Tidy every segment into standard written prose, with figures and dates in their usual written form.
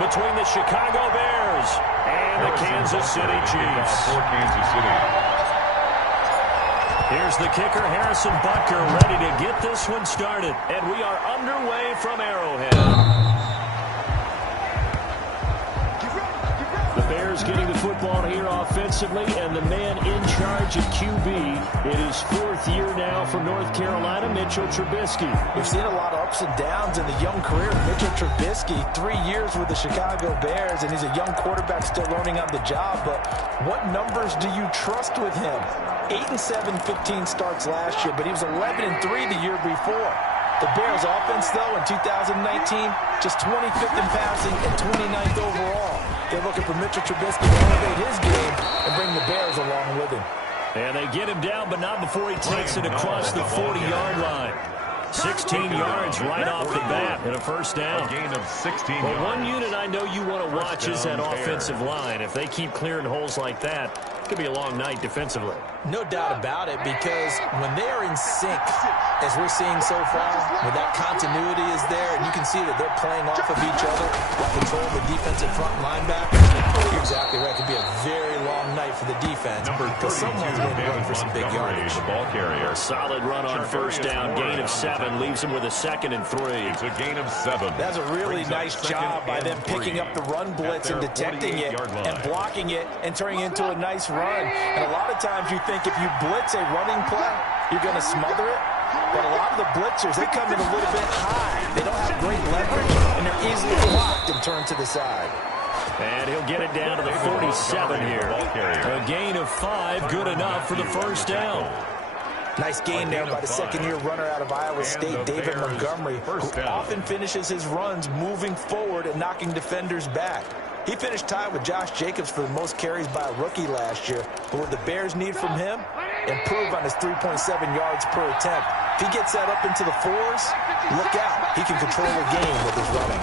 between the Chicago Bears and the Kansas City Chiefs. For Kansas City. Here's the kicker, Harrison Butker, ready to get this one started. And we are underway from Arrowhead. The Bears getting the football here offensively, and the man in charge at QB. It is fourth year now for North Carolina, Mitchell Trubisky. We've seen a lot of ups and downs in the young career of Mitchell Trubisky. 3 years with the Chicago Bears, and he's a young quarterback still learning on the job. But what numbers do you trust with him? 8-7, 15 starts last year, but he was 11-3 the year before. The Bears offense, though, in 2019, just 25th in passing and 29th overall. They're looking for Mitchell Trubisky to elevate his game and bring the Bears along with him. And they get him down, but not before he takes it across the 40-yard line. 16 yards right off the bat and a first down. A gain of 16 But yards. one unit I know you want to watch is that offensive line. If they keep clearing holes like that, it could be a long night defensively. No doubt about it, because when they are in sync, as we're seeing so far, when that continuity is there, and you can see that they're playing off of each other while controlling the defensive front linebacker, you're exactly right. It could be a very long night for the defense because someone's going to run for some big yardage. The ball carrier. A solid run on first down, gain of 7, leaves him with a 2nd and 3. It's a gain of 7. That's a really nice job by them picking up the run blitz and detecting it and blocking it and turning it into a nice run. And a lot of times you think if you blitz a running play, you're going to smother it. But a lot of the blitzers, they come in a little bit high. They don't have great leverage, and they're easily blocked and turned to the side. And he'll get it down to the 47 here. A gain of 5, good enough for the first down. Nice gain there by the second-year runner out of Iowa State, David Montgomery, who often finishes his runs moving forward and knocking defenders back. He finished tied with Josh Jacobs for the most carries by a rookie last year. But what the Bears need from him? Improve on his 3.7 yards per attempt. If he gets that up into the 4s, look out. He can control the game with his running.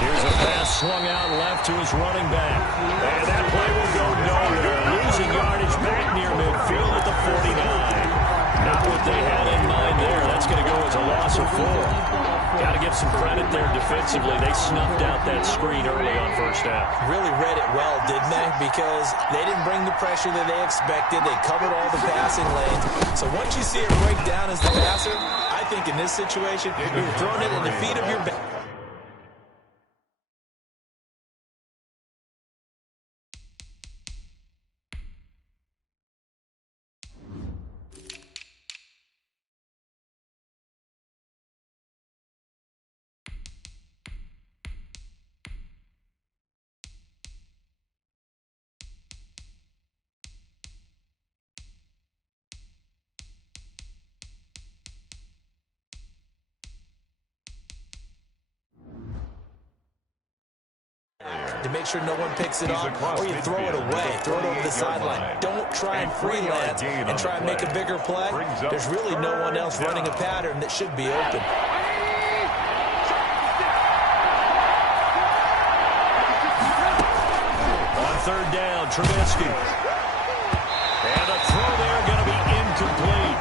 Here's a pass swung out left to his running back. And that play will go nowhere. Losing yardage back near midfield at the 49. Not what they had in mind there. That's going to go as a loss of 4. Got to give some credit there defensively. They snuffed out that screen early on first down. Really read it well, didn't they? Because they didn't bring the pressure that they expected. They covered all the passing lanes. So once you see it break down as the passer, I think in this situation, you're throwing it in the feet of your back. To make sure no one picks it off, or you throw it away, throw it over the sideline. Don't try and freelance and try and make a bigger play. There's really no one else running a pattern that should be open. On third down, Trubisky. And the throw there going to be incomplete.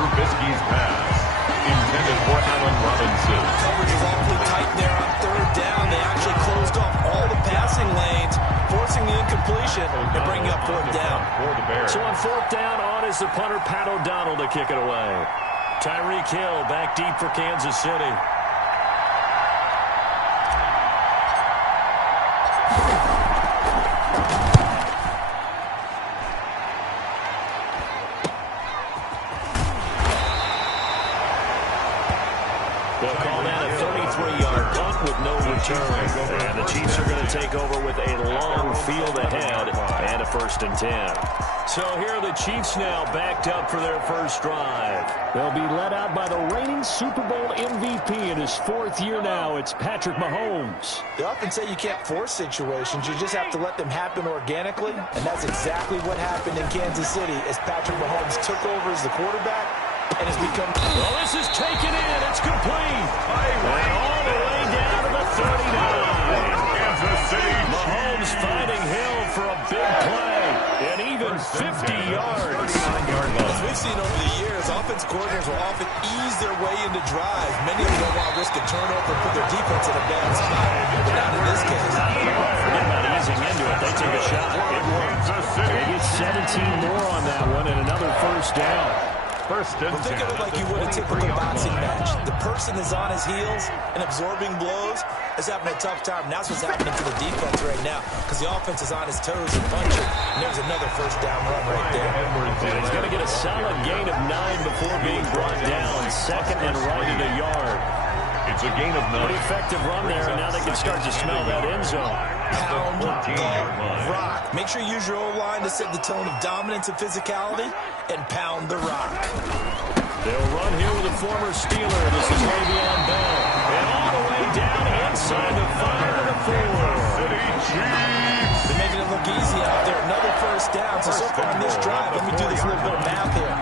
Trubisky's pass intended for Allen Robinson. Coverage is awfully tight there on third down. They actually closed off all the passing lanes, forcing the incompletion and bringing up fourth down. So on fourth down, on is the punter, Pat O'Donnell, to kick it away. Tyreek Hill back deep for Kansas City. They'll call that a 33-yard punt with no return. And the Chiefs are going to take over with a long field ahead and a 1st and 10. So here are the Chiefs now backed up for their first drive. They'll be led out by the reigning Super Bowl MVP in his 4th year now. It's Patrick Mahomes. They often say you can't force situations. You just have to let them happen organically. And that's exactly what happened in Kansas City as Patrick Mahomes took over as the quarterback and has become... Well, this is taken in. It's complete. And all the way down to the 39. Kansas City. Mahomes finding Hill for a big play. And even 50 yards. As we've seen over the years, offense coordinators will often ease their way into drives. Many of them don't want to risk a turnover and put their defense in a bad spot, but not in this case. Forget about easing into it. They take a shot. It works. They get 17 more on that one and another first down. First and 10. Think of it like you would a typical boxing match. The person is on his heels and absorbing blows is having a tough time. That's what's happening to the defense right now because the offense is on his toes and punching. And there's another first down run right there. And he's going to get a solid gain of 9 before being brought down. Second and right at a yard. It's a gain of 9. Pretty effective run there, and now they can start to smell that end zone. Pound the rock. Make sure you use your O-line to set the tone of dominance and physicality and pound the rock. They'll run here with a former Steeler. This is Le'Veon Bell. And all the way down inside the 5 to the 4. They're making it look easy out there. Another first down. So far on this drive, let me do this little bit of math here.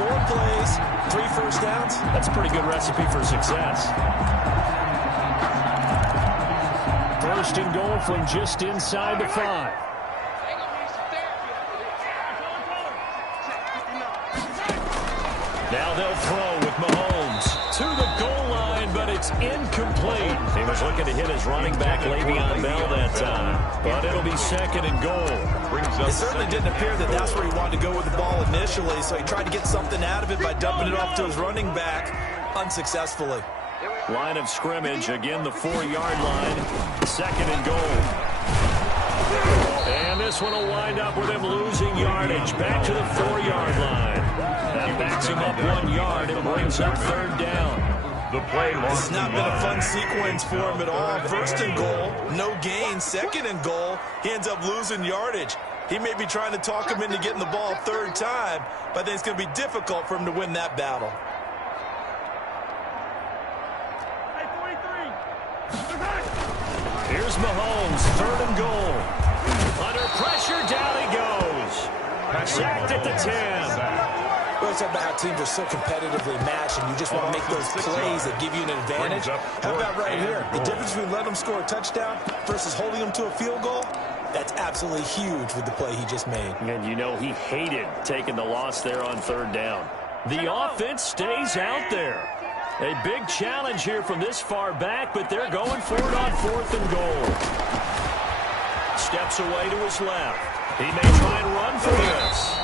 4 plays, 3 first downs. That's a pretty good recipe for success. First and goal from just inside the 5. Now they'll throw with Mahomes to the goal line, but it's incomplete. He was looking to hit his running back, Le'Veon Bell, that time. But it'll be second and goal. It certainly didn't appear that that's where he wanted to go with the ball initially, so he tried to get something out of it by dumping it off to his running back unsuccessfully. Line of scrimmage, again the 4-yard line, second and goal. And this one will wind up with him losing yardage, back to the 4-yard line. That backs him up 1 yard and brings up third down. The play This has not been a fun sequence for him at all. First and goal, no gain. Second and goal, he ends up losing yardage. He may be trying to talk him into getting the ball third time, but I think it's going to be difficult for him to win that battle. Here's Mahomes, third and goal. Under pressure, down he goes. Sacked at the 10. We always talk about how teams are so competitively matched, and you just want to make those plays that give you an advantage. How about right here? The difference between letting them score a touchdown versus holding them to a field goal, that's absolutely huge with the play he just made. And you know he hated taking the loss there on third down. The offense stays out there. A big challenge here from this far back, but they're going for it on fourth and goal. Steps away to his left. He may try and run for this.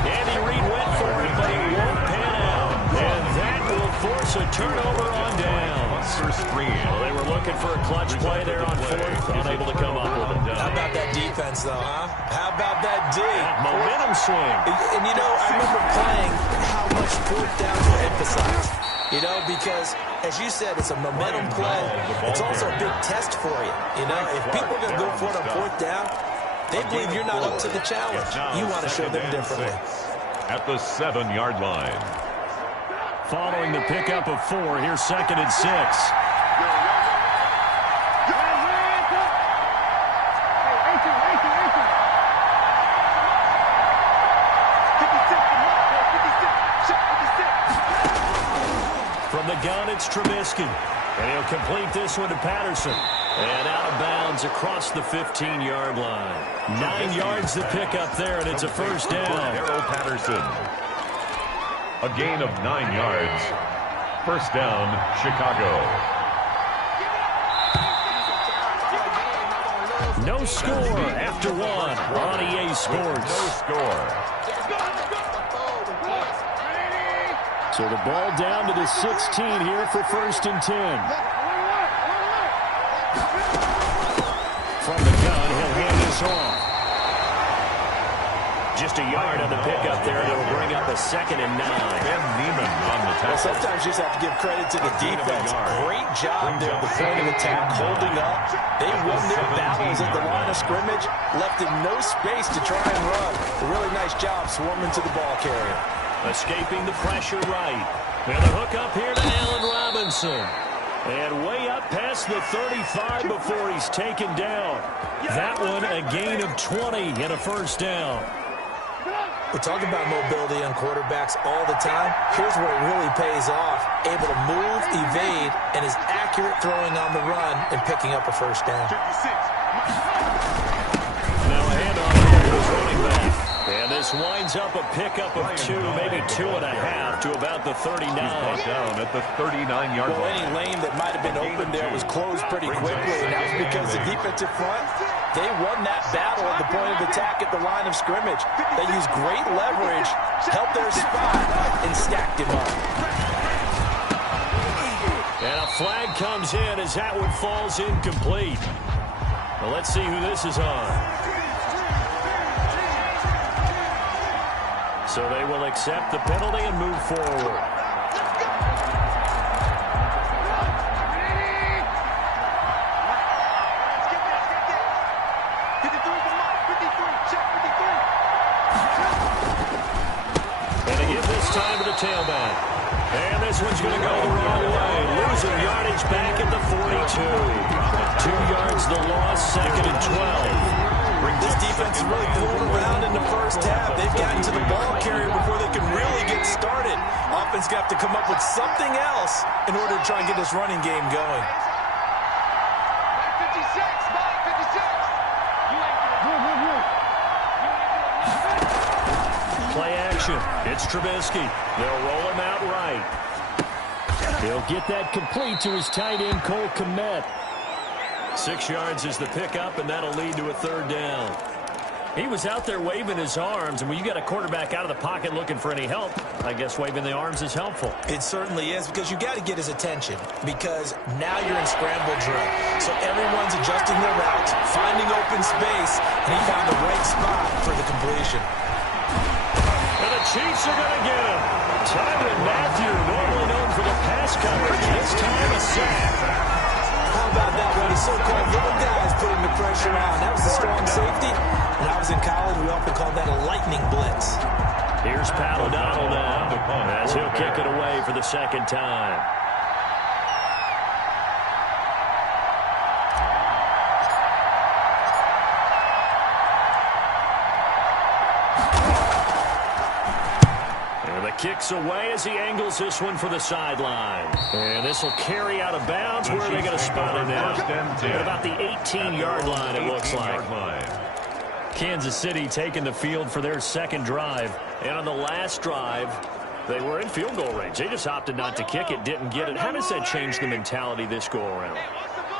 Andy Reid went for it, but he won't pan out. And that will force a turnover on downs. Well, they were looking for a clutch play there on fourth, unable to come up with it. How about that defense, though, huh? How about that D? Momentum swing. And, you know, I remember playing how much fourth downs were emphasized. You know, because, as you said, it's a momentum play. It's also a big test for you. You know, if people are going to go for it on fourth down, they believe you're not up to the challenge. You want to show them differently. At the 7-yard line. Following the pickup of 4, here's second and 6. From the gun, it's Trubisky. And he'll complete this one to Patterson. And out of bounds across the 15-yard line. 9 yards to pick up there, and it's a first down. Harold Patterson. A gain of 9 yards. First down, Chicago. No score after 1 on EA Sports. No score. So the ball down to the 16 here for first and 10. From the gun, he'll hand this off. Just a yard on the pickup there. It'll bring up a second and 9. Ben Neiman on the tackle. Well, sometimes you just have to give credit to the defense. Great job there at the point of attack, holding up. They won their battles at the line of scrimmage, left him no space to try and run. A really nice job swarming to the ball carrier. Escaping the pressure right. And the hook up here to Allen Robinson. And way up past the 35 before he's taken down. That one a gain of 20 and a first down. We talk about mobility on quarterbacks all the time. Here's where it really pays off. Able to move, evade, and is accurate throwing on the run and picking up a first down. Now a handoff here. running back. And this winds up a pickup of 2, maybe 2.5 to about the 39. Down at the 39-yard Well, line. any lane that might have been open there was closed pretty quickly, and that was because the defensive front, they won that battle at the point of attack at the line of scrimmage. They used great leverage, held their spot, and stacked him up. And a flag comes in as that one falls incomplete. Well, let's see who this is on. So they will accept the penalty and move forward. And they give this time to the tailback. And this one's going to go the wrong way. Losing yardage back at the 42. 2 yards the loss, 2nd and 12. This defense is really throwing around in the first half. They've gotten to the ball carrier before they can really get started. Offense got to come up with something else in order to try and get this running game going. Play action. It's Trubisky. They'll roll him out right. He'll get that complete to his tight end, Cole Kmet. 6 yards is the pickup, and that'll lead to a 3rd down. He was out there waving his arms, and when you got a quarterback out of the pocket looking for any help, I guess waving the arms is helpful. It certainly is, because you got to get his attention, because now you're in scramble drill. So everyone's adjusting their routes, finding open space, and he found the right spot for the completion. And the Chiefs are going to get him. Tyrann Mathieu, normally known for the pass coverage, this time a sack. How about that one? The so-called little guys putting the pressure on. That was the strong safety. When I was in college, we often called that a lightning blitz. Here's Pat O'Donnell now, as he'll kick it away for the 2nd time. Kicks away as he angles this one for the sideline. And this will carry out of bounds. Where are they going to spot it now? At about the 18-yard line, it looks like. Kansas City taking the field for their 2nd drive. And on the last drive, they were in field goal range. They just opted not to kick it, didn't get it. How does that change the mentality this go-around?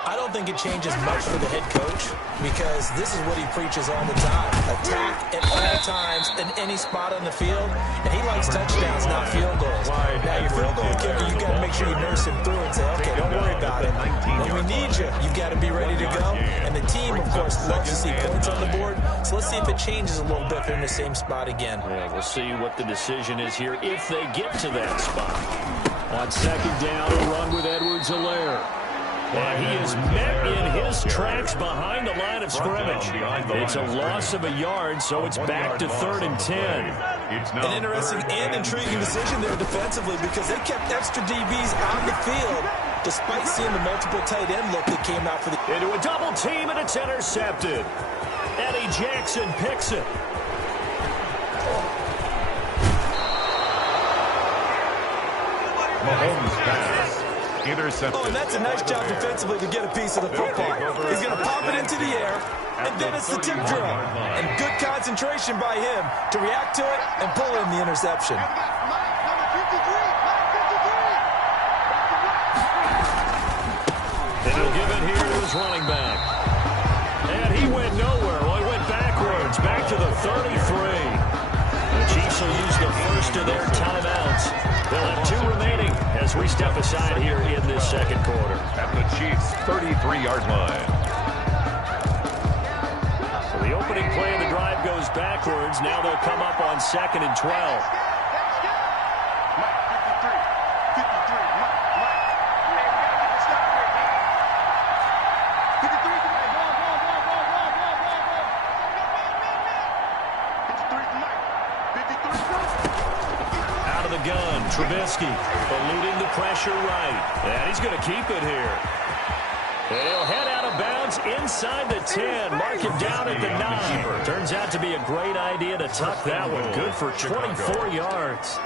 I don't think it changes much for the head coach, because this is what he preaches all the time. Attack at all times in any spot on the field, and he likes touchdowns, not field goals. Now, your field goal kicker, you got to make sure you nurse him through and say, okay, don't worry about it. When we need you, you got to be ready to go. And the team, of course, loves to see points on the board, so let's see if it changes a little bit if they're in the same spot again. Yeah, we'll see what the decision is here if they get to that spot. On 2nd down, a run with Edwards-Helaire. And he is met in his tracks behind the line of scrimmage. It's a loss of a yard, so it's back to 3rd and 10. An interesting and intriguing decision there defensively, because they kept extra DBs on the field despite seeing the multiple tight end look that came out for the... Into a double team, and it's intercepted. Eddie Jackson picks it. Mahomes pass. Intercepted. Oh, and that's a nice job defensively to get a piece of the football. He's going to pop it into the air, and then it's the tip drill. And good concentration by him to react to it and pull in the interception. And he'll give it here to his running back. And he went nowhere. Well, he went backwards, back to the 33. The Chiefs will use the first of their timeouts. They'll have 2 remaining as we step aside here in this 2nd quarter. At the Chiefs' 33-yard line. So the opening play of the drive goes backwards. Now they'll come up on 2nd and 12. Gun, Trubisky eluding the pressure right. And he's going to keep it here. And he'll head out of bounds inside the 10. Mark him down at the 9. Turns out to be a great idea to tuck that one. Good for 24 yards.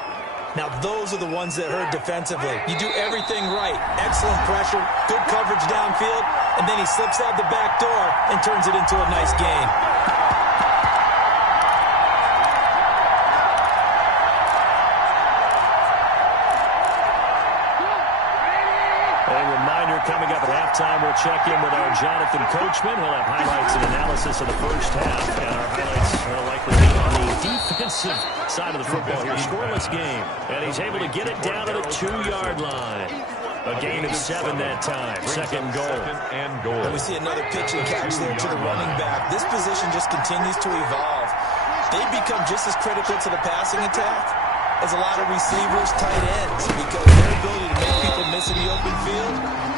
Now, those are the ones that hurt defensively. You do everything right. Excellent pressure, good coverage downfield, and then he slips out the back door and turns it into a nice gain. reminder, coming up at halftime, we'll check in with our Jonathan Coachman. He'll have highlights and analysis of the first half. And our highlights are likely to be on the defensive side of the football here. Scoreless game. And he's able to get it down to the 2-yard line. A gain of 7 that time. Second goal. And we see another pitch and catch there to the running back. This position just continues to evolve. They become just as critical to the passing attack as a lot of receivers, tight ends, because their ability to make people miss in the open field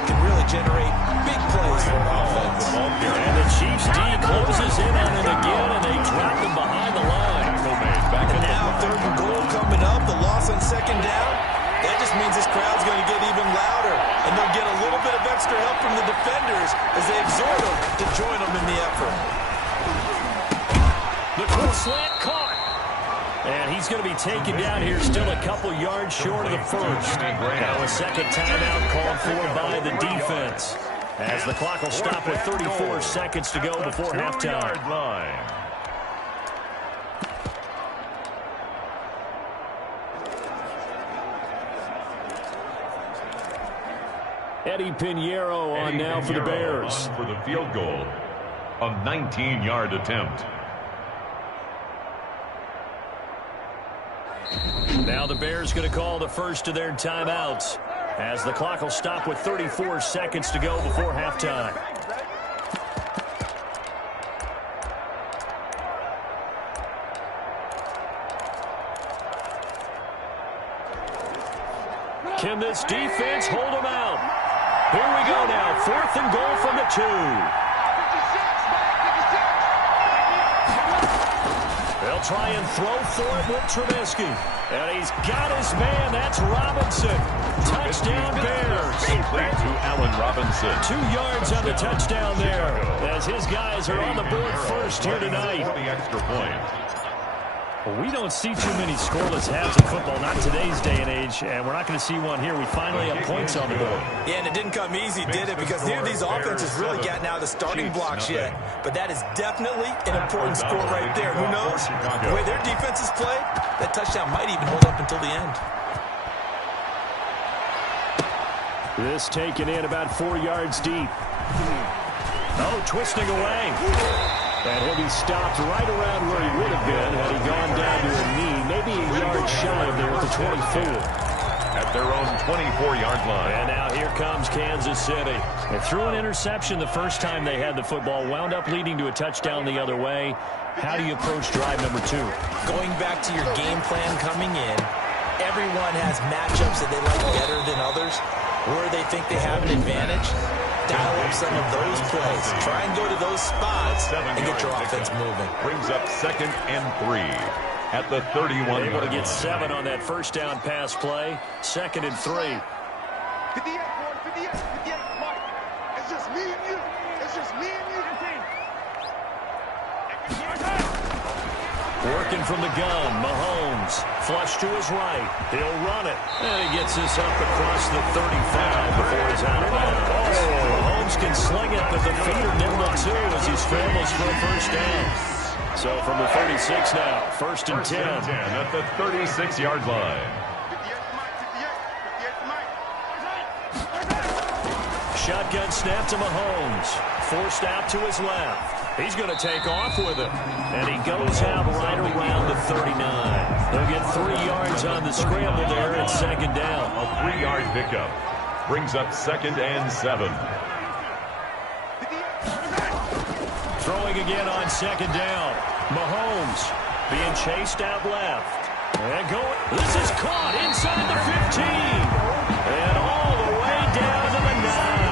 can really generate big plays for an offense. And the Chiefs D closes in on it again, and they drop him behind the line. And now 3rd and goal coming up, the loss on 2nd down. That just means this crowd's going to get even louder, and they'll get a little bit of extra help from the defenders as they exhort them to join them in the effort. The quick slant caught. And he's going to be taken down here, still a couple yards short of the first. Now a second timeout called for by the defense, as the clock will stop with 34 seconds to go before halftime. Eddie Pinheiro on now for the Bears. For the field goal, a 19-yard attempt. Now the Bears going to call the first of their timeouts, as the clock will stop with 34 seconds to go before halftime. Can this defense hold them out? Here we go now, 4th and goal from the 2. They'll try and throw for it with Trubisky. And he's got his man. That's Robinson. Touchdown, Bears. Complete to Allen Robinson. 2 yards on the touchdown there, as his guys are on the board first here tonight. For the extra point. Well, we don't see too many scoreless halves in football, not today's day and age, and we're not going to see one here. We finally have points on the board. Yeah, and it didn't come easy, did it? Because neither of these offenses really gotten out of the starting blocks yet. But that is definitely an important score right there. Who knows? The way their defenses play, that touchdown might even hold up until the end. This taken in about 4 yards deep. Oh, twisting away. And he'll be stopped right around where he would have been had he gone down to a knee, maybe a yard shy of there at the 24. At their own 24-yard line. And now here comes Kansas City. They threw an interception the first time they had the football, wound up leading to a touchdown the other way. How do you approach drive number 2? Going back to your game plan coming in, everyone has matchups that they like better than others, where they think they have an advantage. Dial up some of those plays. Try and go to those spots and get your offense moving. Brings up 2nd and 3 at the 31. Able to get 7 on that first down pass play. 2nd and 3. 58, Mike. It's just me and you. It's just me and you. Working from the gun, Mahomes. Flush to his right. He'll run it. And he gets this up across the 35 before he's out of bounds. Mahomes can sling it, but the feet are nimble too as he scrambles for a first down. So from the 36 now, 1st and 10. At the 36-yard line. Shotgun snap to Mahomes. Forced out to his left. He's going to take off with it. And he goes out right around the 39. They'll get 3 yards on the scramble there at 2nd down. A 3-yard pickup. Brings up 2nd and 7. Throwing again on 2nd down. Mahomes being chased out left. And going. This is caught inside the 15. And all the way down to the 9.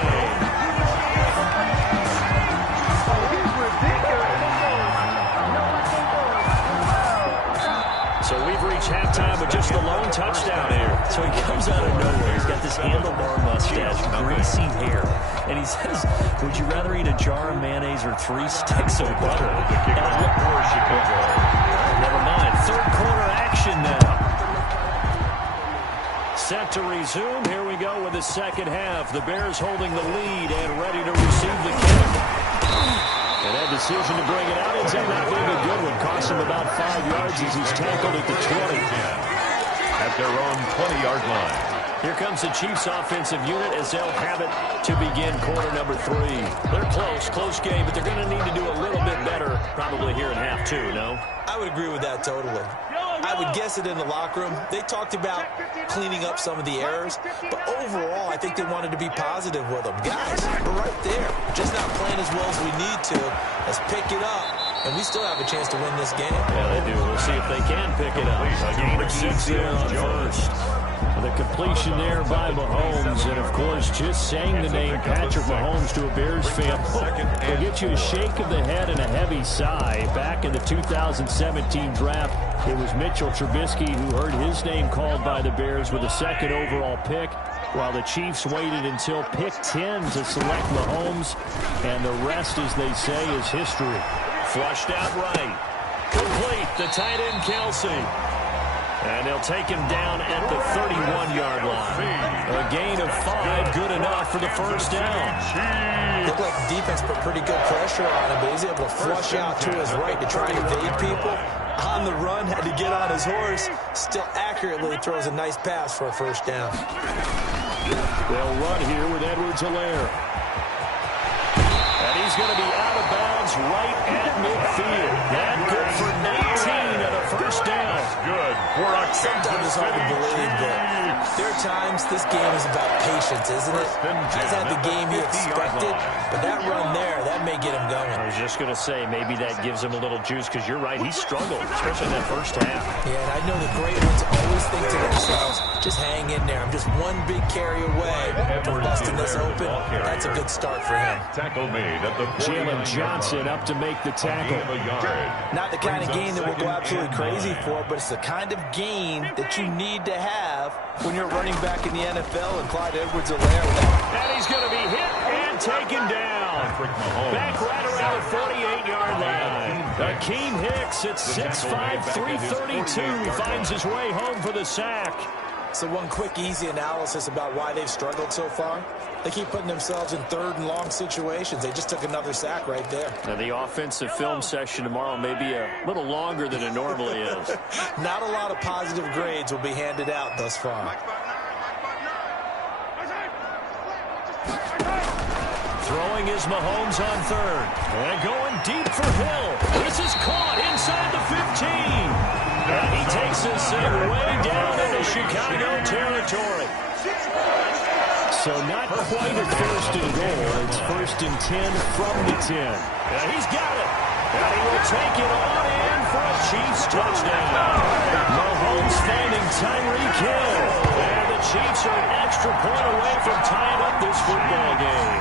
So we've reached halftime with just the lone touchdown here. So he comes out of nowhere. He's got this handlebar mustache, greasy hair. And he says, would you rather eat a jar of mayonnaise or 3 sticks of butter? Never mind. 3rd quarter action now. Set to resume. Here we go with the 2nd half. The Bears holding the lead and ready to receive the kick. And that decision to bring it out ends up not being a good one. Cost him about 5 yards as he's tackled at the 20. At their own 20-yard line. Here comes the Chiefs offensive unit as they'll have it to begin quarter number 3. They're close game, but they're going to need to do a little bit better probably here in half 2, no? I would agree with that totally. I would guess it in the locker room. They talked about cleaning up some of the errors, but overall, I think they wanted to be positive with them. Guys, we're right there. Just not playing as well as we need to. Let's pick it up, and we still have a chance to win this game. Yeah, they do. We'll see if they can pick it up. A gain of 6 there on first. The completion there by Mahomes, and of course, just saying the name Patrick Mahomes to a Bears fan will get you a shake of the head and a heavy sigh. Back in the 2017 draft, it was Mitchell Trubisky who heard his name called by the Bears with a 2nd overall pick, while the Chiefs waited until pick 10 to select Mahomes, and the rest, as they say, is history. Flushed out right. Complete. The tight end, Kelsey. And they'll take him down at the 31-yard line. A gain of 5, good enough for the first down. Looked like the defense put pretty good pressure on him, but he's able to flush out to his right to try and evade people. On the run, had to get on his horse. Still accurately throws a nice pass for a first down. They'll run here with Edwards-Helaire. And he's going to be out of bounds right at midfield. That good for 19 and a first down. Good. Sometimes it's hard to believe, but there are times this game is about patience, isn't it? Hasn't had the game he expected, but that run there, that may get him going. I was just going to say, maybe that gives him a little juice, because you're right, he struggled, especially in that first half. Yeah, and I know the great ones always think to themselves, just hang in there. I'm just one big carry away from busting this open. That's a good start for him. Tackle made at the Jalen Johnson up to make the tackle. Not the kind of game that we'll go absolutely crazy for, but it's the kind of game that you need to have when you're running back in the NFL, and Clyde Edwards-Helaire. And he's going to be hit and taken down. Back right around the 48-yard line. Akeem Hicks at 6'5", 332 finds his way home for the sack. So one quick, easy analysis about why they've struggled so far. They keep putting themselves in 3rd and long situations. They just took another sack right there. Now, the offensive film session tomorrow may be a little longer than it normally is. Not a lot of positive grades will be handed out thus far. Throwing is Mahomes on 3rd. And going deep for Hill. This is caught inside the 15. And he takes this thing way down into Chicago territory. So not quite a 1st and goal. It's 1st and 10 from the 10. And he's got it. And he will take it on in for a Chiefs touchdown. Mahomes finding Tyreek Hill. And the Chiefs are an extra point away from tying up this football game.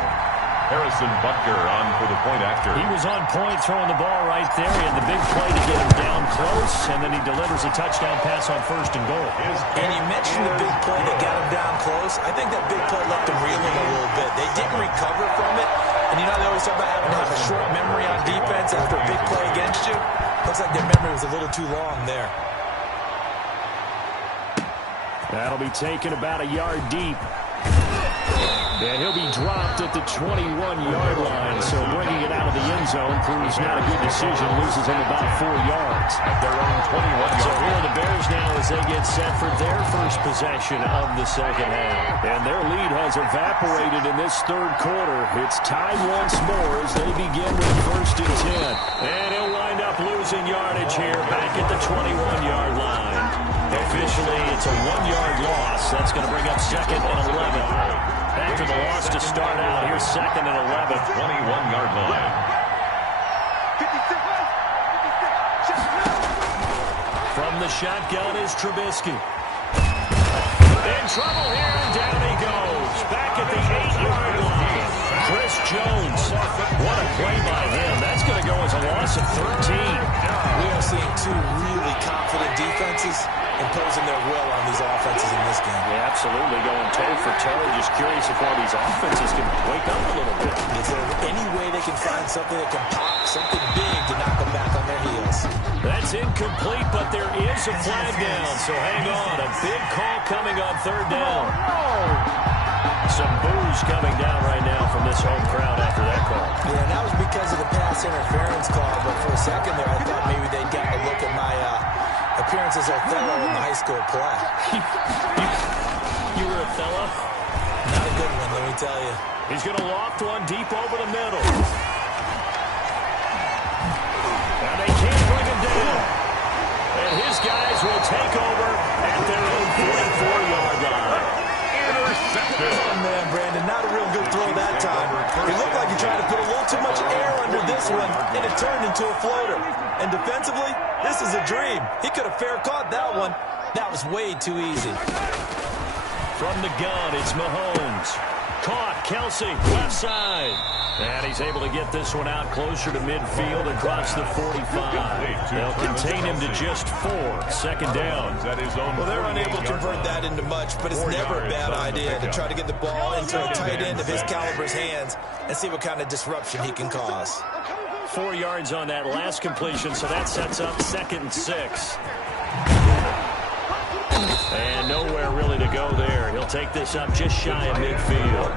Harrison Butker on for the point after. He was on point throwing the ball right there. He had the big play to get him down close, and then he delivers a touchdown pass on 1st and goal. And you mentioned the big play that got him down close. I think that big play left him reeling a little bit. They didn't recover from it. And you know they always talk about having to have a short memory on defense after a big play against you. Looks like their memory was a little too long there. That'll be taken about a yard deep. And he'll be dropped at the 21-yard line. So bringing it out of the end zone proves not a good decision. Loses him about 4 yards. At their own 21-yard. So here are the Bears now as they get set for their first possession of the second half. And their lead has evaporated in this 3rd quarter. It's tied once more as they begin with 1st and 10. And he'll wind up losing yardage here back at the 21-yard line. Officially, it's a 1-yard loss. That's going to bring up 2nd and 11. After the loss to start out, here's 2nd and 11. 21-yard line. From the shotgun is Trubisky. In trouble here, and down he goes. Back at the 8-yard line. Chris Jones. What a play by him. That's going to go as a loss of 13. We are seeing 2 really confident defenses imposing their will on these offenses in this game. Yeah, absolutely, going toe for toe. Just curious if one of these offenses can wake up a little bit. Is there any way they can find something that can pop, something big to knock them back on their heels? That's incomplete, but there is a flag down, so hang on. A big call coming on 3rd down. Some boos coming down right now from this home crowd after that call. Yeah, and that was because of the pass interference call, but for a second there, I thought maybe they'd get a look at my appearance as Othello in the high school play. you were a fella. Not a good one, let me tell you. He's going to loft one deep over the middle. And they can't bring him down. And his guys will take over at their own 44-yard line. Intercepted. Oh, man, Brandon, not a real good throw that time. It looked like he tried to put a little too much air under this one, and it turned into a floater. And defensively, this is a dream. He could have fair caught that one. That was way too easy. From the gun, it's Mahomes. Caught, Kelsey, left side. And he's able to get this one out closer to midfield across the 45. They'll contain him to just 4. Second down. Well, they're unable to convert that into much, but it's never a bad idea to try to get the ball into a tight end of his caliber's hands and see what kind of disruption he can cause. 4 yards on that last completion, so that sets up 2nd and 6. And nowhere really to go there. He'll take this up just shy of midfield.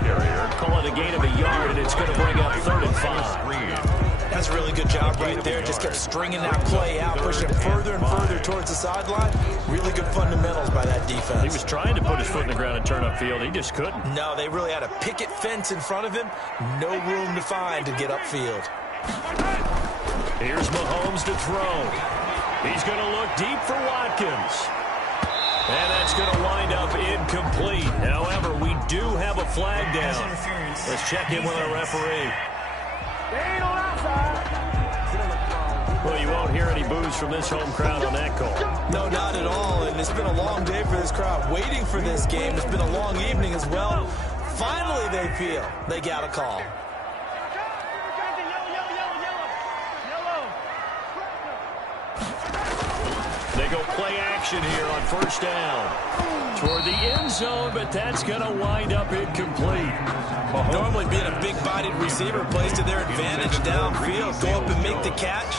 Call it a gain of a yard, and it's going to bring up 3rd and 5. That's a really good job right there. Just kept stringing that play out, pushing further and further towards the sideline. Really good fundamentals by that defense. He was trying to put his foot in the ground and turn upfield. He just couldn't. No, they really had a picket fence in front of him. No room to find to get upfield. Here's Mahomes to throw. He's going to look deep for Watkins. And that's going to wind up incomplete. However, we do have a flag down. Let's check in with our referee. Well, you won't hear any boos from this home crowd on that call. No, not at all. And it's been a long day for this crowd waiting for this game. It's been a long evening as well. Finally, they feel they got a call. They go play action here on 1st down. Toward the end zone, but that's going to wind up incomplete. Normally being a big-bodied receiver plays to their advantage downfield. Go up and make the catch,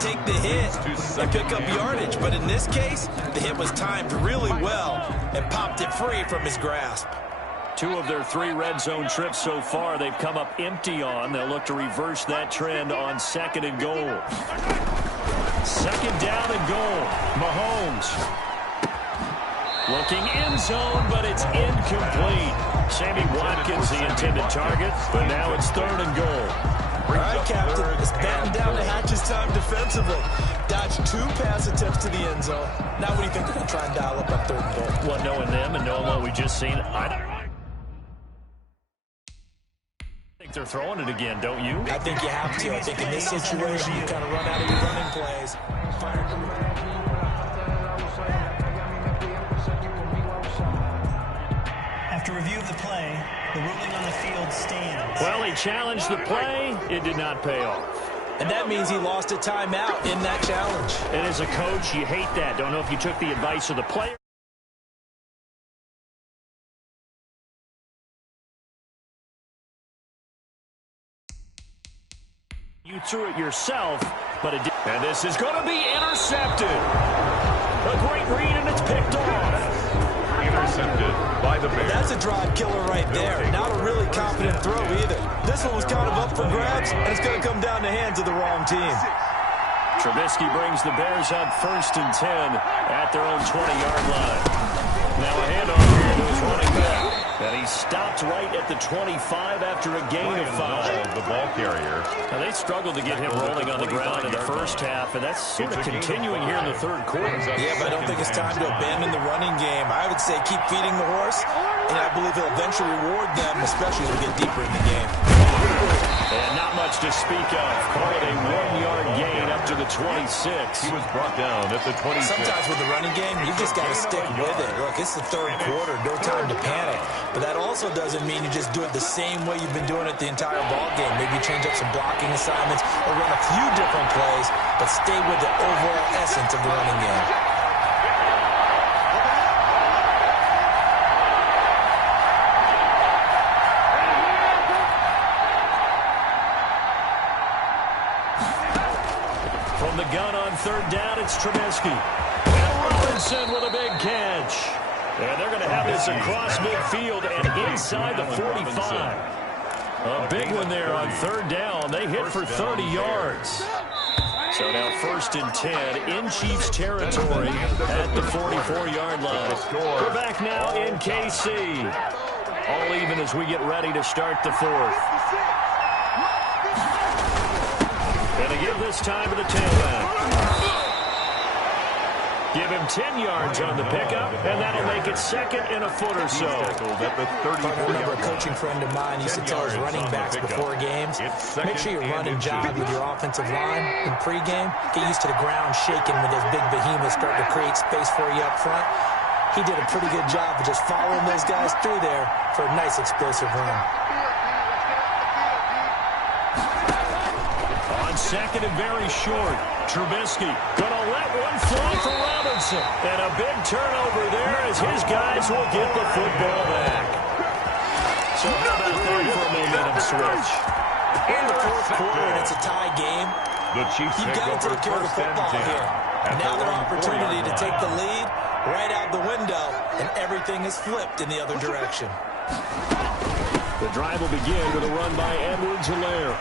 take the hit, and pick up yardage. But in this case, the hit was timed really well and popped it free from his grasp. 2 of their 3 red zone trips so far, they've come up empty on. They'll look to reverse that trend on 2nd and goal. 2nd down and goal. Mahomes. Looking end zone, but it's incomplete. Sammy Watkins, the intended target, but now it's 3rd and goal. All right, Captain, it's batten down to Hatch's time defensively. Dodged 2 pass attempts to the end zone. Now what do you think they're going to try and dial up on 3rd and goal? What, knowing them and knowing what we just seen, I think they're throwing it again, don't you? I think you have to. I think in this situation, you kind of run out of your running plays. After review of the play, the ruling on the field stands. Well, he challenged the play. It did not pay off. And that means he lost a timeout in that challenge. And as a coach, you hate that. Don't know if you took the advice of the player. You threw it yourself, but it did. And this is going to be intercepted. A great read, and it's picked off. Intercepted by the Bears. That's a drive killer right there. Not a really confident throw either. This one was kind of up for grabs, and it's going to come down the hands of the wrong team. Trubisky brings the Bears up 1st and 10 at their own 20-yard line. Now a handoff here to his running back. And he stopped right at the 25 after a gain of 5. The ball carrier. Now they struggled to get him rolling on the ground in the first half, and that's sort of continuing here in the 3rd quarter. Yeah, but I don't think it's time to abandon the running game. I would say keep feeding the horse, and I believe he'll eventually reward them, especially as we get deeper in the game. And not much to speak of. Call it a 1-yard gain up to the 26. He was brought down at the 26. Sometimes with the running game, you just got to stick with it. Look, it's the 3rd quarter. No time to panic. But that also doesn't mean you just do it the same way you've been doing it the entire ball game. Maybe change up some blocking assignments or run a few different plays, but stay with the overall essence of the running game. From the gun on 3rd down, it's Trubisky. And Robinson with a big catch. And they're going to have this across midfield and inside the 45. A big one there on 3rd down. They hit for 30 yards. So now 1st and 10 in Chiefs territory at the 44-yard line. We're back now in KC. All even as we get ready to start the 4th. And to give this time to the tailback. Give him 10 yards on the pickup, and that'll make it 2nd and a foot or so. I remember a coaching friend of mine used to tell his running backs before games, make sure you run and jog with your offensive line in pregame. Get used to the ground shaking when those big behemoths start to create space for you up front. He did a pretty good job of just following those guys through there for a nice explosive run. On 2nd and very short, Trubisky gonna let one fly for Robinson. And a big turnover there as his guys will get the football back. So how about that for a momentum switch? In the 4th quarter, and it's a tie game. You've got to take care of the football here. Now their opportunity to take the lead right out the window, and everything is flipped in the other direction. The drive will begin with a run by Edwards-Helaire.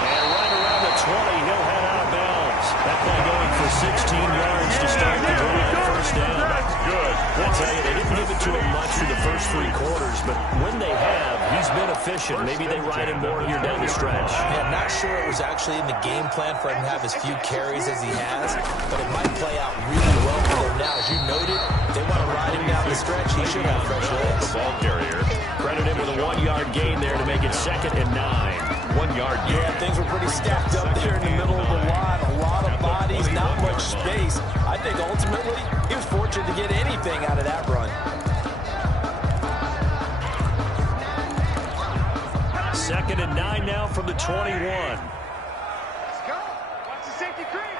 And right around the 20, he'll head out of bounds. That play going for 16 yards to start the drive. 1st down. That's good. I tell you, they didn't give it to him much through the first 3 quarters, but when they have, he's been efficient. Maybe they ride him more here down the stretch. Yeah, I'm not sure it was actually in the game plan for him to have as few carries as he has, but it might play out really well for them now. As you noted, if they want to ride him down the stretch, he should have fresh legs. The ball carrier. Credit him with a 1-yard gain there to make it 2nd and 9. 1-yard gain. Yeah, things were pretty stacked up there in the middle of the line. A lot of bodies, not much space. I think ultimately he was fortunate to get anything out of that run. 2nd and 9 now from the 21. Let's go. Watch the safety creep.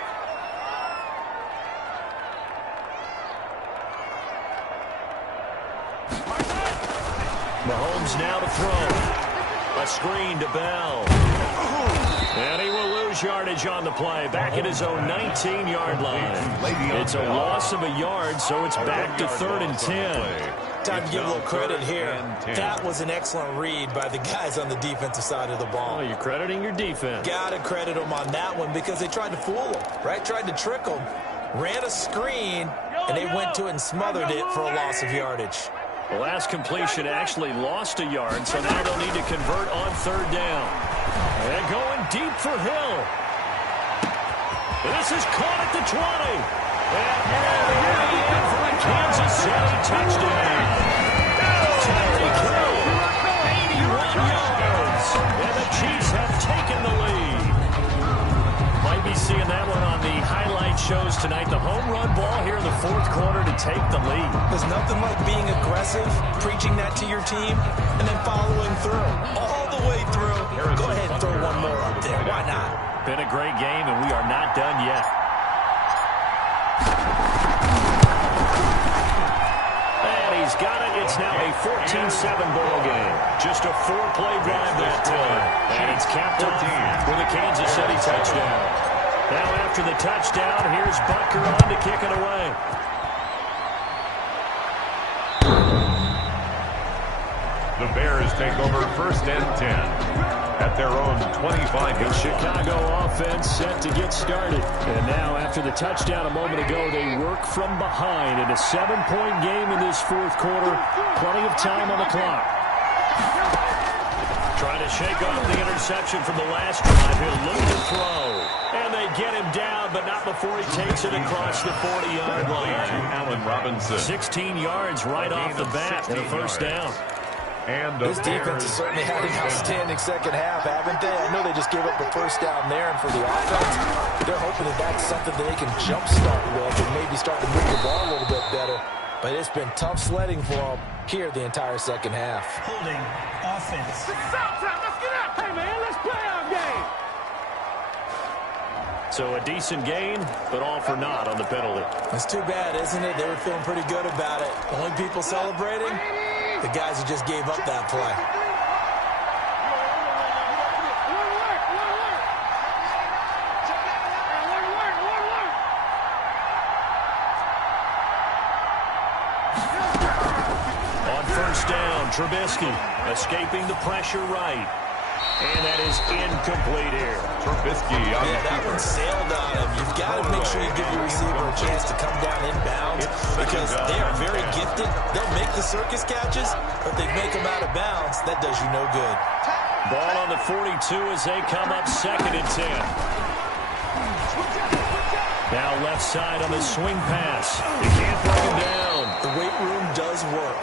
Mahomes now to throw. A screen to Bell. And he will lose yardage on the play. Back at his own 19-yard line. It's a loss of a yard, so it's back to 3rd and 10. Time to give a little credit here. That was an excellent read by the guys on the defensive side of the ball. Oh, you're crediting your defense. Got to credit them on that one because they tried to fool him, right? Tried to trick him. Ran a screen, and they went to it and smothered it for a loss of yardage. The last completion actually lost a yard, so now they'll need to convert on 3rd down. And going deep for Hill. This is caught at the 20. And nearly in for a Kansas City touchdown. Tyreek Hill, 81 yards. And the Chiefs have taken the lead. Might be seeing that one on the highlight shows tonight. The home run ball here in the 4th quarter to take the lead. There's nothing like being aggressive, preaching that to your team, and then following through. All the way through. Go ahead and throw one more up there. Why not? Been a great game, and we are not done yet. And he's got it. It's now a 14-7 ball game. Just a 4-play drive that time. And it's capped off with a Kansas City touchdown. Now after the touchdown, here's Butker on to kick it away. The Bears take over 1st and 10 at their own 25-yard. Chicago offense set to get started. And now after the touchdown a moment ago, they work from behind in a 7-point game in this 4th quarter. Plenty of time on the clock. Trying to shake off the interception from the last drive. He'll look to throw. And they get him down, but not before he takes it across the 40-yard line. Allen Robinson. 16 yards right off the bat and a 1st down. And this defense has certainly had an outstanding 2nd half, haven't they? I know they just gave up a 1st down there, and for the offense, they're hoping that that's something that they can jumpstart with and maybe start to move the ball a little bit better. But it's been tough sledding for them here the entire 2nd half. Holding offense. It's time. Let's get out. Hey, man, let's play our game. So a decent gain, but all for naught on the penalty. It's too bad, isn't it? They were feeling pretty good about it. The only people celebrating, the guys who just gave up that play. On 1st down, Trubisky escaping the pressure right. And that is incomplete here. Trubisky on the that one sailed on him. You've got to make sure you give your receiver a chance to come down inbounds because they are very gifted. They'll make the circus catches, but if they make them out of bounds, that does you no good. Ball on the 42 as they come up 2nd and 10. Now left side on the swing pass. You can't bring him down. The weight room does work.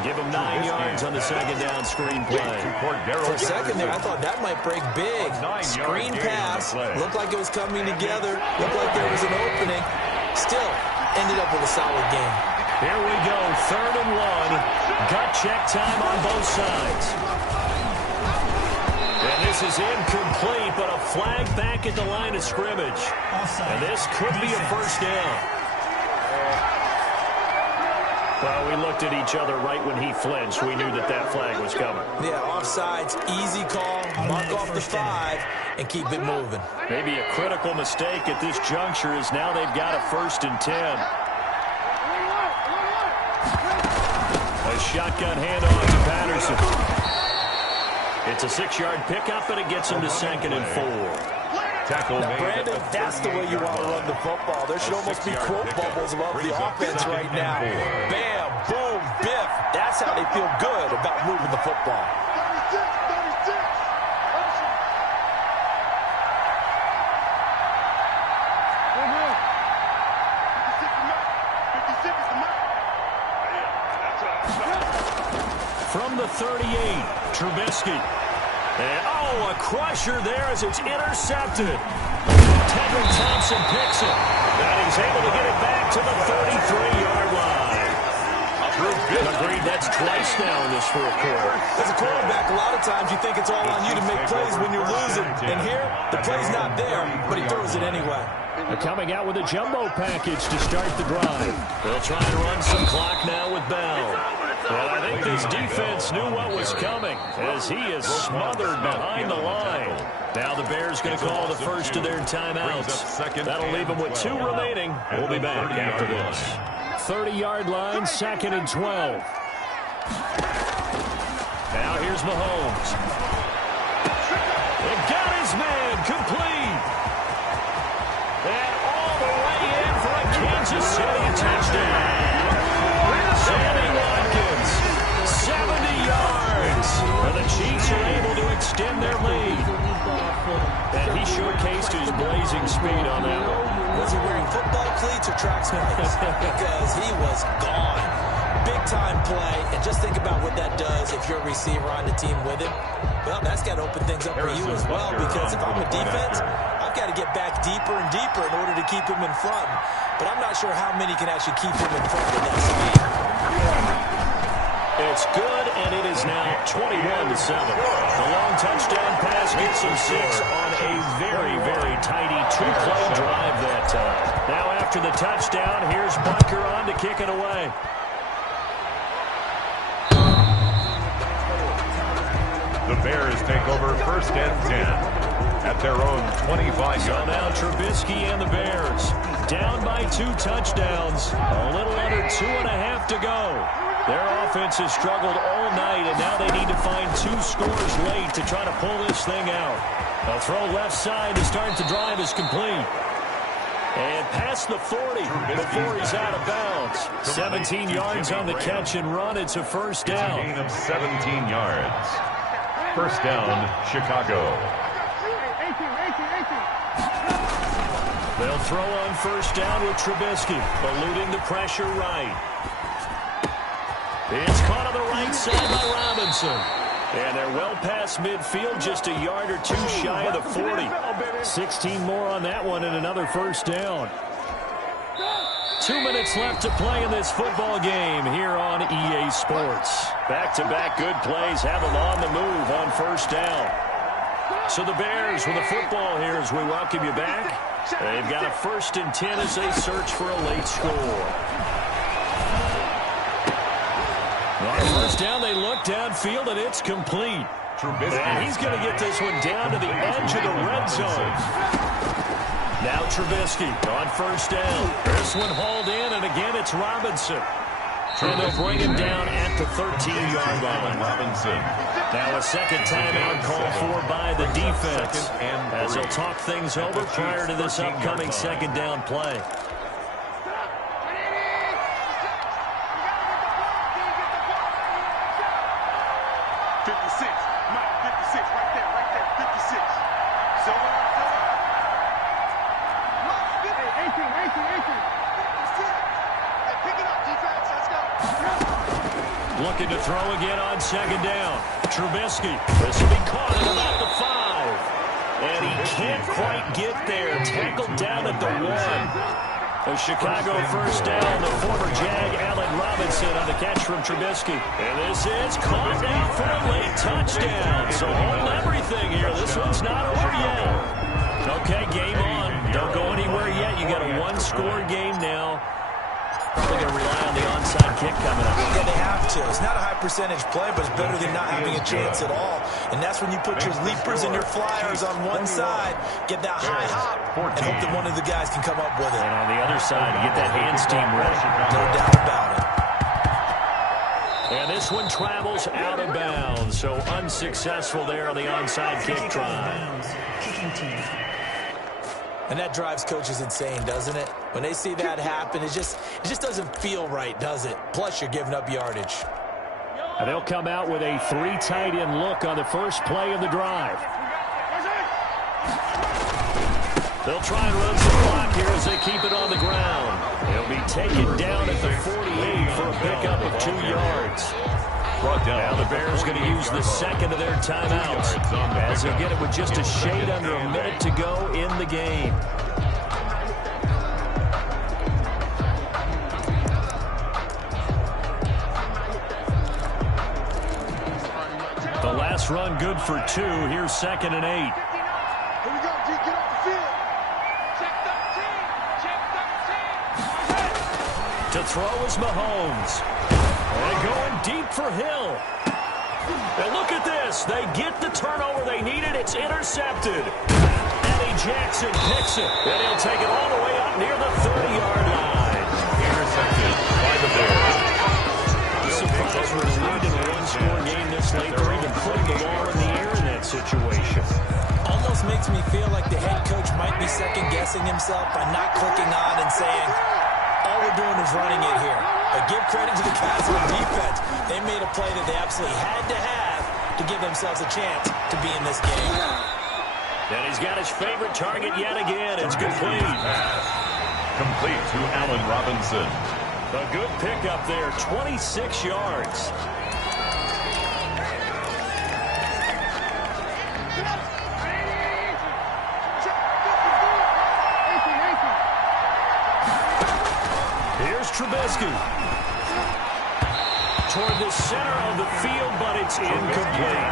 Give him 9 yards on the 2nd down screen play. For a second there, I thought that might break big. Screen pass. Looked like it was coming together. Looked like there was an opening. Still, ended up with a solid game. Here we go, 3rd and 1. Gut check time on both sides. And this is incomplete, but a flag back at the line of scrimmage. And this could be a first down. Well, we looked at each other right when he flinched. We knew that that flag was coming. Yeah, offsides, easy call, mark off the 5, and keep it moving. Maybe a critical mistake at this juncture is now they've got a 1st and 10. A shotgun handoff to Patterson. It's a 6-yard pickup, and it gets him to 2nd and 4. Now, Brandon, that's the way you want to run the football. There should almost be quote bubbles above the offense right now. Bam, boom, biff. That's how they feel good about moving the football. From the 38, Trubisky. And, a crusher there as it's intercepted. Tedrick Thompson picks it. And he's able to get it back to the 33-yard line. Agreed, that's twice now in this 4th quarter. As a quarterback, a lot of times you think it's all on you to make plays when you're losing. And here, the play's not there, but he throws it anyway. They're coming out with a jumbo package to start the drive. They'll try and run some clock now with Bell. Well, I think this defense knew what was coming as he is smothered behind the line. Now the Bears going to call the first of their timeouts. That'll leave them with 2 remaining. We'll be back after this. 30-yard line, 2nd and 12. Now here's Mahomes. They got his man complete. And all the way in for a Kansas City touchdown. Sammy Watkins, 70 yards. And the Chiefs are able to extend their lead. And he showcased his blazing speed on that one. Was he wearing football cleats or track spikes? Because he was gone. Big-time play. And just think about what that does if you're a receiver on the team with him. Well, that's got to open things up for you as well. Because if I'm a defense, I've got to get back deeper and deeper in order to keep him in front. But I'm not sure how many can actually keep him in front with that speed. It's good, and it is now 21-7. The long touchdown pass gets him 6 on a very, very tidy 2-play drive that time. Now after the touchdown, here's Butker on to kick it away. The Bears take over 1st and 10 at their own 25-yard. So now Trubisky and the Bears down by 2 touchdowns. A little under 2.5 to go. Their offense has struggled all night, and now they need to find 2 scores late to try to pull this thing out. A throw left side to start the drive is complete. And past the 40 before he's out of bounds. 17 yards on the catch and run. It's a first down. It's a gain of 17 yards. First down, Chicago. They'll throw on first down with Trubisky, eluding the pressure right. It's caught on the right side by Robinson. And they're well past midfield, just a yard or 2 shy of the 40. 16 more on that one and another first down. 2 minutes left to play in this football game here on EA Sports. Back-to-back good plays have them on the move on first down. So the Bears with the football here as we welcome you back. They've got a 1st and 10 as they search for a late score. On first down, they look downfield, and it's complete. And he's going to get this one down to the edge of the red zone. Now Trubisky on first down. This one hauled in, and again it's Robinson. And they'll bring him down at the 13-yard line. Robinson. Now a second timeout called for by the defense as they'll talk things over prior to this upcoming second down play. Looking to throw again on second down. Trubisky. This will be caught at about the 5. And he can't quite get there. Tackled down at the 1. A Chicago first down. The former Jag, Allen Robinson, on the catch from Trubisky. And this is caught now for a late touchdown. So hold everything here. This one's not over yet. Okay, game on. Don't go anywhere yet. You got a one-score game now. Probably going to rely on the onside kick coming up. Yeah, they have to. It's not a high-percentage play, but it's better than not having a chance at all. And that's when you put your leapers and your flyers on one side, get that high hop, and hope that one of the guys can come up with it. And on the other side, get that hands team ready. No doubt about it. And this one travels out of bounds, so unsuccessful there on the onside kick try. Kicking team. And that drives coaches insane, doesn't it? When they see that happen, it just doesn't feel right, does it? Plus, you're giving up yardage. And they'll come out with a 3 tight end look on the first play of the drive. They'll try and run some clock here as they keep it on the ground. They'll be taken down at the 48 for a pickup of 2 yards. Now the Bears going to use the second of their timeouts as they'll get it with just a shade under a minute to go in the game. The last run good for 2. Here's 2nd and 8. Here we go, G. Get off the field. Check 13. To throw is Mahomes. And going deep for Hill. And look at this. They get the turnover they needed. It's intercepted. Eddie Jackson picks it. And he'll take it all the way up near the 30-yard line. Intercepted by the Bears. I'm surprised we're leading a one-score game this late. They're even putting the ball in the air in that situation. Almost makes me feel like the head coach might be second-guessing himself by not clicking on and saying, all we're doing is running it here. But give credit to the guys on defense. They made a play that they absolutely had to have to give themselves a chance to be in this game. And he's got his favorite target yet again. It's complete. Complete to Allen Robinson. A good pickup there, 26 yards. Here's Trubisky. Toward the center of the field, but it's incomplete.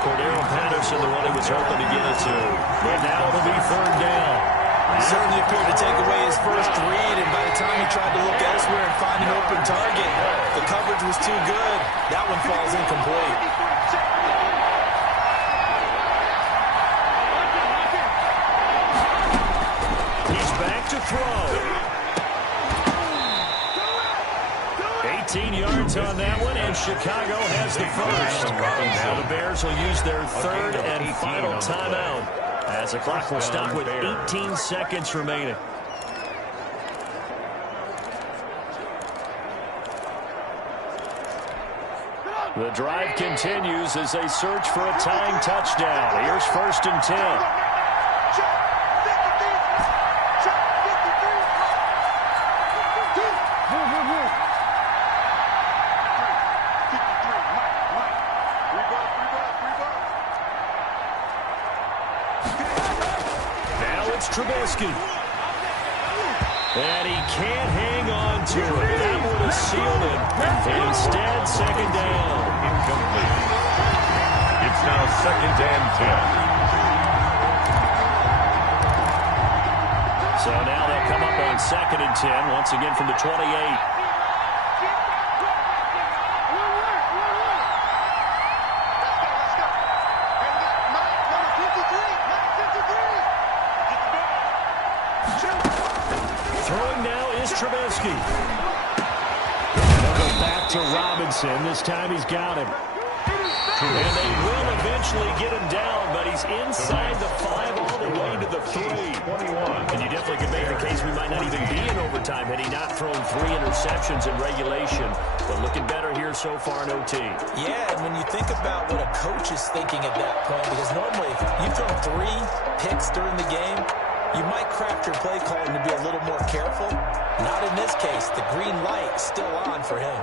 Cordero Patterson, the one he was hoping to get it to. But now it'll be 3rd down. He certainly appeared to take away his first read, and by the time he tried to look elsewhere and find an open target, the coverage was too good. That one falls incomplete. He's back to throw. 18 yards on that one, and Chicago has the first. Now the Bears will use their 3rd and final timeout as the clock will stop with 18 seconds remaining. The drive continues as they search for a tying touchdown. Here's 1st and 10. Trubisky. And he can't hang on to it. That would have sealed it. Instead, 2nd down. Incomplete. It's now 2nd and 10. So now they'll come up on 2nd and 10, once again from the 28. Throwing now is Trubisky. They'll go to Robinson. This time he's got him. And they will eventually get him down, but he's inside the 5 all the way to the 3. And you definitely could make the case we might not even be in overtime had he not thrown 3 interceptions in regulation. But looking better here so far in OT. Yeah, and when you think about what a coach is thinking at that point, because normally you've thrown 3 picks during the game, you might craft your play calling to be a little more careful. Not in this case. The green light still on for him.